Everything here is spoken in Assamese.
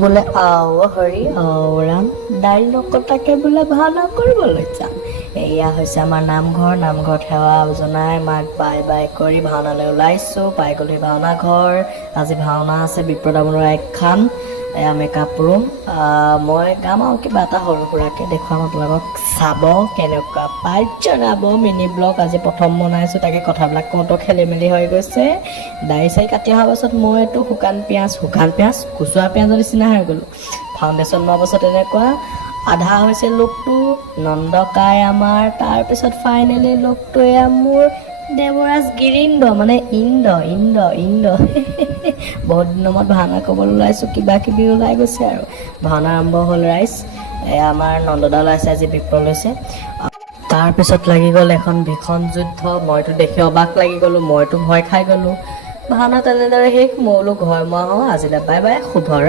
বোলে হৰি ৰাম দাড়ি নকটাকে বোলে ভাওনা কৰিবলৈ যাম। এয়া হৈছে আমাৰ নামঘৰত সেৱা জনাই মাক বাই বাই কৰি ভাওনালৈ ওলাইছোঁ। পাই গ'লো ভাওনা ঘৰ। আজি ভাওনা আছে বিপ্ৰদা বৰুৱাৰ একখান। এয়া মেকআপ ৰুম। মই গাম আৰু কিবা এটা সৰু সুৰাকৈ দেখুৱাম আপোনালোকক, চাব কেনেকুৱা পাই জনাব। মিনি ব্লগ আজি প্ৰথম বনাইছোঁ, তাকে কথাবিলাক কওঁতো খেলি মেলি হৈ গৈছে। দাড়ি চাৰি কাটি অহাৰ পাছত মই এইটো শুকান পিঁয়াজ কুচুৱা পিঁয়াজৰ নিচিনা হৈ গ'লোঁ। ফাউণ্ডেশ্যন মৰাৰ পাছত এনেকুৱা আধা হৈছে লুকটো নন্দকাই আমাৰ। তাৰপিছত ফাইনেলি লুকটো এয়া মোৰ দেৱৰাজ গিৰিন্দ, মানে ইন্দ বহুত দিনৰ মূৰত ভাওনা ক'বলৈ ওলাইছোঁ, কিবা কিবি ওলাই গৈছে আৰু। ভাওনা আৰম্ভ হ'ল ৰাইজ। এয়া আমাৰ নন্দদা ওলাইছে, আজি বিপ্ৰ লৈছে। তাৰপিছত লাগি গ'ল এখন ভীষণ যুদ্ধ। মইতো দেখি অবাক লাগি গ'লোঁ, মইতো ভয় খাই গ'লোঁ। ভাওনা তেনেদৰে শেষ। মই বোলো ঘৰ মই আজিলৈ বাই বাই, শুভ ৰাত্ৰি।